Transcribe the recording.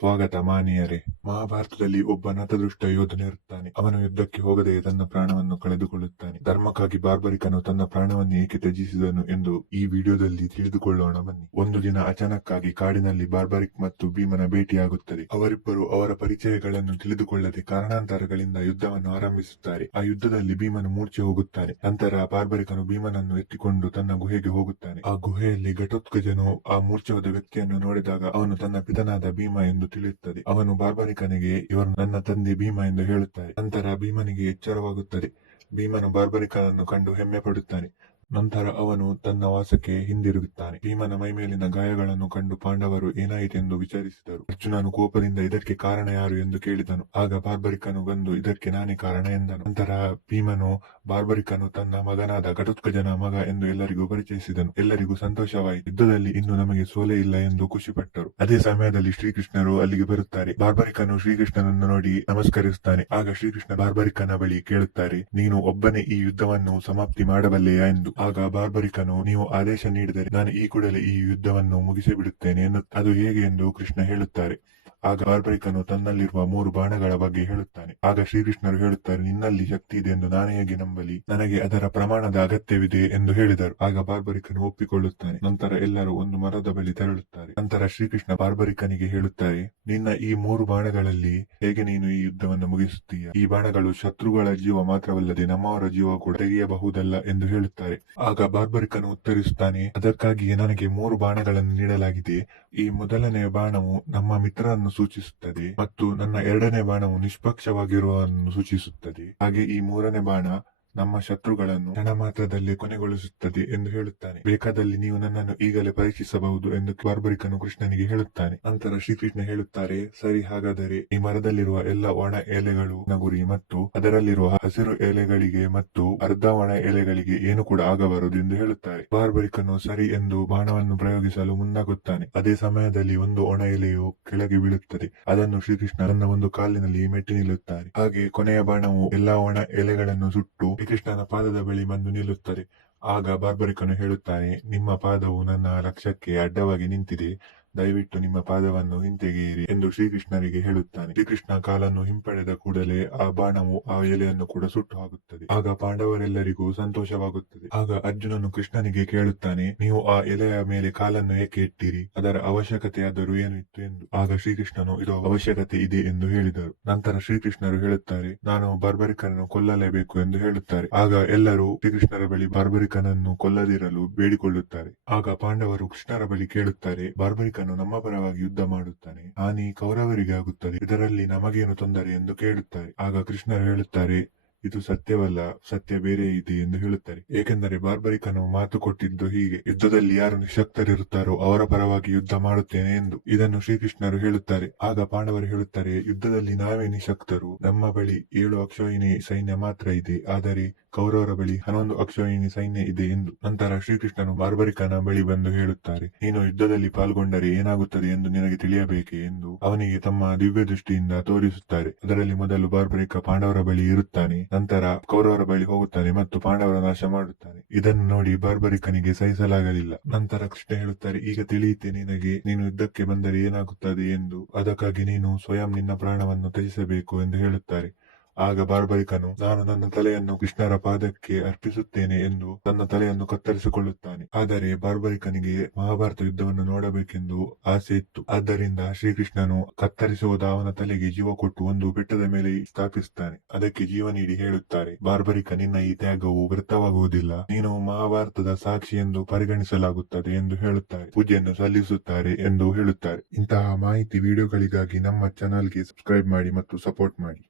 ಸ್ವಾಗತ ಮಾನೀಯರೇ. ಮಹಾಭಾರತದಲ್ಲಿ ಒಬ್ಬ ನತದೃಷ್ಟ ಯೋಧನಿರುತ್ತಾನೆ. ಅವನು ಯುದ್ಧಕ್ಕೆ ಹೋಗದೆ ತನ್ನ ಪ್ರಾಣವನ್ನು ಕಳೆದುಕೊಳ್ಳುತ್ತಾನೆ. ಧರ್ಮಕ್ಕಾಗಿ ಬಾರ್ಬರಿಕನು ತನ್ನ ಪ್ರಾಣವನ್ನು ಏಕೆ ತ್ಯಜಿಸಿದನು ಎಂದು ಈ ವಿಡಿಯೋದಲ್ಲಿ ತಿಳಿದುಕೊಳ್ಳೋಣ ಬನ್ನಿ. ಒಂದು ದಿನ ಅಚಾನಕ್ಕಾಗಿ ಕಾಡಿನಲ್ಲಿ ಬಾರ್ಬರಿಕ್ ಮತ್ತು ಭೀಮನ ಭೇಟಿಯಾಗುತ್ತದೆ. ಅವರಿಬ್ಬರು ಅವರ ಪರಿಚಯಗಳನ್ನು ತಿಳಿದುಕೊಳ್ಳದೆ ಕಾರಣಾಂತರಗಳಿಂದ ಯುದ್ಧವನ್ನು ಆರಂಭಿಸುತ್ತಾರೆ. ಆ ಯುದ್ಧದಲ್ಲಿ ಭೀಮನು ಮೂರ್ಛೆ ಹೋಗುತ್ತಾನೆ. ನಂತರ ಬಾರ್ಬರಿಕನು ಭೀಮನನ್ನು ಎತ್ತಿಕೊಂಡು ತನ್ನ ಗುಹೆಗೆ ಹೋಗುತ್ತಾನೆ. ಆ ಗುಹೆಯಲ್ಲಿ ಘಟೋತ್ಕಚನು ಆ ಮೂರ್ಛೆ ಹೋದ ವ್ಯಕ್ತಿಯನ್ನು ನೋಡಿದಾಗ ಅವನು ತನ್ನ ಪಿತನಾದ ಭೀಮ ಎಂದು ತಿಳಿಯುತ್ತದೆ. ಅವನು ಬಾರ್ಬರಿಕನಿಗೆ ಇವರು ನನ್ನ ತಂದೆ ಭೀಮ ಎಂದು ಹೇಳುತ್ತಾರೆ. ನಂತರ ಭೀಮನಿಗೆ ಎಚ್ಚರವಾಗುತ್ತದೆ. ಭೀಮನು ಬಾರ್ಬರಿಕನನ್ನು ಕಂಡು ಹೆಮ್ಮೆ ಪಡುತ್ತಾನೆ. ನಂತರ ಅವನು ತನ್ನ ವಾಸಕ್ಕೆ ಹಿಂದಿರುಗುತ್ತಾನೆ. ಭೀಮನ ಮೈಮೇಲಿನ ಗಾಯಗಳನ್ನು ಕಂಡು ಪಾಂಡವರು ಏನಾಯಿತೆಂದು ವಿಚಾರಿಸಿದರು. ಅರ್ಜುನನು ಕೋಪದಿಂದ ಇದಕ್ಕೆ ಕಾರಣ ಯಾರು ಎಂದು ಕೇಳಿದನು. ಆಗ ಬಾರ್ಬರಿಕನು ಬಂದು ಇದಕ್ಕೆ ನಾನೇ ಕಾರಣ ಎಂದನು. ನಂತರ ಭೀಮನು ಬಾರ್ಬರಿಕನು ತನ್ನ ಮಗನಾದ ಘಟೋತ್ಕಚನ ಮಗ ಎಂದು ಎಲ್ಲರಿಗೂ ಪರಿಚಯಿಸಿದನು. ಎಲ್ಲರಿಗೂ ಸಂತೋಷವಾಯಿತು. ಯುದ್ಧದಲ್ಲಿ ಇನ್ನು ನಮಗೆ ಸೋಲೆ ಇಲ್ಲ ಎಂದು ಖುಷಿಪಟ್ಟರು. ಅದೇ ಸಮಯದಲ್ಲಿ ಶ್ರೀಕೃಷ್ಣರು ಅಲ್ಲಿಗೆ ಬರುತ್ತಾರೆ. ಬಾರ್ಬರಿಕನು ಶ್ರೀಕೃಷ್ಣನನ್ನು ನೋಡಿ ನಮಸ್ಕರಿಸುತ್ತಾನೆ. ಆಗ ಶ್ರೀಕೃಷ್ಣ ಬಾರ್ಬರಿಕನ ಬಳಿ ಕೇಳುತ್ತಾರೆ, ನೀನು ಒಬ್ಬನೇ ಈ ಯುದ್ಧವನ್ನು ಸಮಾಪ್ತಿ ಮಾಡಬಲ್ಲೆಯಾ ಎಂದು. ಆಗ ಬಾರ್ಬರಿಕನು, ನೀವು ಆದೇಶ ನೀಡಿದರೆ ನಾನು ಈ ಕೂಡಲೇ ಈ ಯುದ್ಧವನ್ನು ಮುಗಿಸಿಬಿಡುತ್ತೇನೆ ಅದು ಹೇಗೆ ಎಂದು ಕೃಷ್ಣ ಹೇಳುತ್ತಾರೆ. ಆಗ ಬಾರ್ಬರಿಕನು ತನ್ನಲ್ಲಿರುವ 3 ಬಾಣಗಳ ಬಗ್ಗೆ ಹೇಳುತ್ತಾನೆ. ಆಗ ಶ್ರೀಕೃಷ್ಣರು ಹೇಳುತ್ತಾರೆ, ನಿನ್ನಲ್ಲಿ ಶಕ್ತಿ ಇದೆ ಎಂದು ನಾನು ಹೇಗೆ ನಂಬಲಿ? ನನಗೆ ಅದರ ಪ್ರಮಾಣದ ಅಗತ್ಯವಿದೆ ಎಂದು ಹೇಳಿದರು. ಆಗ ಬಾರ್ಬರಿಕನು ಒಪ್ಪಿಕೊಳ್ಳುತ್ತಾನೆ. ನಂತರ ಎಲ್ಲರೂ ಒಂದು ಮರದ ಬಳಿ ತೆರಳುತ್ತಾರೆ. ನಂತರ ಶ್ರೀಕೃಷ್ಣ ಬಾರ್ಬರಿಕನಿಗೆ ಹೇಳುತ್ತಾರೆ, ನಿನ್ನ ಈ 3 ಬಾಣಗಳಲ್ಲಿ ಹೇಗೆ ನೀನು ಈ ಯುದ್ಧವನ್ನು ಮುಗಿಸುತ್ತೀಯ? ಈ ಬಾಣಗಳು ಶತ್ರುಗಳ ಜೀವ ಮಾತ್ರವಲ್ಲದೆ ನಮ್ಮವರ ಜೀವ ಕೂಡ ತೆಗೆಯಬಹುದಲ್ಲ ಎಂದು ಹೇಳುತ್ತಾರೆ. ಆಗ ಬಾರ್ಬರಿಕನು ಉತ್ತರಿಸುತ್ತಾನೆ, ಅದಕ್ಕಾಗಿಯೇ ನನಗೆ 3 ಬಾಣಗಳನ್ನು ನೀಡಲಾಗಿದೆ. ಈ ಮೊದಲನೇ ಬಾಣವು ನಮ್ಮ ಮಿತ್ರರನ್ನು ಸೂಚಿಸುತ್ತದೆ ಮತ್ತು ನನ್ನ 2ನೇ ಬಾಣವು ನಿಷ್ಪಕ್ಷವಾಗಿರುವವರನ್ನು ಸೂಚಿಸುತ್ತದೆ. ಹಾಗೆ ಈ 3ನೇ ಬಾಣ ನಮ್ಮ ಶತ್ರುಗಳನ್ನು ಕ್ಷಣ ಮಾತ್ರದಲ್ಲಿ ಕೊನೆಗೊಳಿಸುತ್ತದೆ ಎಂದು ಹೇಳುತ್ತಾನೆ. ಬೇಕಾದಲ್ಲಿ ನೀವು ನನ್ನನ್ನು ಈಗಲೇ ಪರೀಕ್ಷಿಸಬಹುದು ಎಂದು ಬಾರ್ಬರಿಕನು ಕೃಷ್ಣನಿಗೆ ಹೇಳುತ್ತಾನೆ. ನಂತರ ಶ್ರೀಕೃಷ್ಣ ಹೇಳುತ್ತಾರೆ, ಸರಿ, ಹಾಗಾದರೆ ಈ ಮರದಲ್ಲಿರುವ ಎಲ್ಲ ಒಣ ಎಲೆಗಳು ನಗುರಿ ಮತ್ತು ಅದರಲ್ಲಿರುವ ಹಸಿರು ಎಲೆಗಳಿಗೆ ಮತ್ತು ಅರ್ಧ ಒಣ ಎಲೆಗಳಿಗೆ ಏನು ಕೂಡ ಆಗಬಾರದು ಎಂದು ಹೇಳುತ್ತಾರೆ. ಬಾರ್ಬರಿಕನು ಸರಿ ಎಂದು ಬಾಣವನ್ನು ಪ್ರಯೋಗಿಸಲು ಮುಂದಾಗುತ್ತಾನೆ. ಅದೇ ಸಮಯದಲ್ಲಿ ಒಂದು ಒಣ ಎಲೆಯು ಕೆಳಗೆ ಬೀಳುತ್ತದೆ. ಅದನ್ನು ಶ್ರೀಕೃಷ್ಣ ತನ್ನ ಒಂದು ಕಾಲಿನಲ್ಲಿ ಮೆಟ್ಟಿ ನಿಲ್ಲುತ್ತಾರೆ. ಹಾಗೆ ಕೊನೆಯ ಬಾಣವು ಎಲ್ಲಾ ಒಣ ಎಲೆಗಳನ್ನು ಸುಟ್ಟು ಶ್ರೀಕೃಷ್ಣನ ಪಾದದ ಬಳಿ ಬಂದು ನಿಲ್ಲುತ್ತದೆ. ಆಗ ಬಾರ್ಬರಿಕನು ಹೇಳುತ್ತಾನೆ, ನಿಮ್ಮ ಪಾದವು ನನ್ನ ಲಕ್ಷ್ಯಕ್ಕೆ ಅಡ್ಡವಾಗಿ ನಿಂತಿದೆ, ದಯವಿಟ್ಟು ನಿಮ್ಮ ಪಾದವನ್ನು ಹಿಂತೆಗೆಯಿರಿ ಎಂದು ಶ್ರೀಕೃಷ್ಣರಿಗೆ ಹೇಳುತ್ತಾನೆ. ಶ್ರೀಕೃಷ್ಣ ಕಾಲನ್ನು ಹಿಂಪಡೆದ ಕೂಡಲೇ ಆ ಬಾಣವು ಆ ಎಲೆಯನ್ನು ಕೂಡ ಸುಟ್ಟು ಹಾಕುತ್ತದೆ. ಆಗ ಪಾಂಡವರೆಲ್ಲರಿಗೂ ಸಂತೋಷವಾಗುತ್ತದೆ. ಆಗ ಅರ್ಜುನನು ಕೃಷ್ಣನಿಗೆ ಕೇಳುತ್ತಾನೆ, ನೀವು ಆ ಎಲೆಯ ಮೇಲೆ ಕಾಲನ್ನು ಏಕೆ ಇಟ್ಟಿರಿ? ಅದರ ಅವಶ್ಯಕತೆಯಾದರೂ ಏನು ಇತ್ತು ಎಂದು. ಆಗ ಶ್ರೀಕೃಷ್ಣನು, ಇದು ಅವಶ್ಯಕತೆ ಇದೆ ಎಂದು ಹೇಳಿದರು. ನಂತರ ಶ್ರೀಕೃಷ್ಣರು ಹೇಳುತ್ತಾರೆ, ನಾನು ಬಾರ್ಬರಿಕನನ್ನು ಕೊಲ್ಲಲೇಬೇಕು ಎಂದು ಹೇಳುತ್ತಾರೆ. ಆಗ ಎಲ್ಲರೂ ಶ್ರೀಕೃಷ್ಣರ ಬಳಿ ಬಾರ್ಬರಿಕನನ್ನು ಕೊಲ್ಲದಿರಲು ಬೇಡಿಕೊಳ್ಳುತ್ತಾರೆ. ಆಗ ಪಾಂಡವರು ಕೃಷ್ಣರ ಬಳಿ ಕೇಳುತ್ತಾರೆ, ಬಾರ್ಬರಿಕ ನಮ್ಮ ಪರವಾಗಿ ಯುದ್ಧ ಮಾಡುತ್ತಾನೆ, ಹಾನಿ ಕೌರವರಿಗೆ ಆಗುತ್ತದೆ, ಇದರಲ್ಲಿ ನಮಗೇನು ತೊಂದರೆ ಎಂದು ಕೇಳುತ್ತಾರೆ. ಆಗ ಕೃಷ್ಣರು ಹೇಳುತ್ತಾರೆ, ಇದು ಸತ್ಯವಲ್ಲ, ಸತ್ಯ ಬೇರೆ ಇದೆ ಎಂದು ಹೇಳುತ್ತಾರೆ. ಏಕೆಂದರೆ ಬಾರ್ಬರಿಕನು ಮಾತು ಕೊಟ್ಟಿದ್ದು ಹೀಗೆ, ಯುದ್ಧದಲ್ಲಿ ಯಾರು ನಿಶಕ್ತರಿರುತ್ತಾರೋ ಅವರ ಪರವಾಗಿ ಯುದ್ಧ ಮಾಡುತ್ತೇನೆ ಎಂದು. ಇದನ್ನು ಶ್ರೀಕೃಷ್ಣರು ಹೇಳುತ್ತಾರೆ. ಆಗ ಪಾಂಡವರು ಹೇಳುತ್ತಾರೆ, ಯುದ್ಧದಲ್ಲಿ ನಾವೇ ನಿಶಕ್ತರು, ನಮ್ಮ ಬಳಿ 7 ಅಕ್ಷೋಹಿಣಿ ಸೈನ್ಯ ಮಾತ್ರ ಇದೆ, ಆದರೆ ಕೌರವರ ಬಳಿ 11 ಅಕ್ಷೋಹಿಣಿ ಸೈನ್ಯ ಇದೆ ಎಂದು. ನಂತರ ಶ್ರೀಕೃಷ್ಣನು ಬಾರ್ಬರಿಕನ ಬಳಿ ಬಂದು ಹೇಳುತ್ತಾರೆ, ನೀನು ಯುದ್ಧದಲ್ಲಿ ಪಾಲ್ಗೊಂಡರೆ ಏನಾಗುತ್ತದೆ ಎಂದು ನಿನಗೆ ತಿಳಿಯಬೇಕೆ ಎಂದು ಅವನಿಗೆ ತಮ್ಮ ದಿವ್ಯ ದೃಷ್ಟಿಯಿಂದ ತೋರಿಸುತ್ತಾರೆ. ಅದರಲ್ಲಿ ಮೊದಲು ಬಾರ್ಬರಿಕ ಪಾಂಡವರ ಬಳಿ ಇರುತ್ತಾನೆ. ನಂತರ ಕೌರವರ ಬಳಿ ಹೋಗುತ್ತಾನೆ ಮತ್ತು ಪಾಂಡವರ ನಾಶ ಮಾಡುತ್ತಾನೆ. ಇದನ್ನು ನೋಡಿ ಬಾರ್ಬರಿಕನಿಗೆ ಸಹಿಸಲಾಗಲಿಲ್ಲ. ನಂತರ ಕೃಷ್ಣ ಹೇಳುತ್ತಾರೆ, ಈಗ ತಿಳಿಯುತ್ತೆ ನಿನಗೆ, ನೀನು ಯುದ್ಧಕ್ಕೆ ಬಂದರೆ ಏನಾಗುತ್ತದೆ ಎಂದು, ಅದಕ್ಕಾಗಿ ನೀನು ಸ್ವಯಂ ನಿನ್ನ ಪ್ರಾಣವನ್ನು ತ್ಯಜಿಸಬೇಕು ಎಂದು ಹೇಳುತ್ತಾರೆ. ಆಗ ಬಾರ್ಬರಿಕನು, ನಾನು ನನ್ನ ತಲೆಯನ್ನು ಕೃಷ್ಣರ ಪಾದಕ್ಕೆ ಅರ್ಪಿಸುತ್ತೇನೆ ಎಂದು ತನ್ನ ತಲೆಯನ್ನು ಕತ್ತರಿಸಿಕೊಳ್ಳುತ್ತಾನೆ. ಆದರೆ ಬಾರ್ಬರಿಕನಿಗೆ ಮಹಾಭಾರತ ಯುದ್ಧವನ್ನು ನೋಡಬೇಕೆಂದು ಆಸೆ ಇತ್ತು. ಆದ್ದರಿಂದ ಶ್ರೀಕೃಷ್ಣನು ಕತ್ತರಿಸುವುದ ಅವನ ತಲೆಗೆ ಜೀವ ಕೊಟ್ಟು ಒಂದು ಬೆಟ್ಟದ ಮೇಲೆ ಸ್ಥಾಪಿಸುತ್ತಾನೆ. ಅದಕ್ಕೆ ಜೀವ ನೀಡಿ ಹೇಳುತ್ತಾರೆ, ಬಾರ್ಬರಿಕ, ನಿನ್ನ ಈ ತ್ಯಾಗವು ವ್ಯರ್ಥವಾಗುವುದಿಲ್ಲ, ನೀನು ಮಹಾಭಾರತದ ಸಾಕ್ಷಿ ಎಂದು ಪರಿಗಣಿಸಲಾಗುತ್ತದೆ ಎಂದು ಹೇಳುತ್ತಾರೆ. ಪೂಜೆಯನ್ನು ಸಲ್ಲಿಸುತ್ತಾರೆ ಎಂದು ಹೇಳುತ್ತಾರೆ. ಇಂತಹ ಮಾಹಿತಿ ವಿಡಿಯೋಗಳಿಗಾಗಿ ನಮ್ಮ ಚಾನಲ್ಗೆ ಸಬ್ಸ್ಕ್ರೈಬ್ ಮಾಡಿ ಮತ್ತು ಸಪೋರ್ಟ್ ಮಾಡಿ.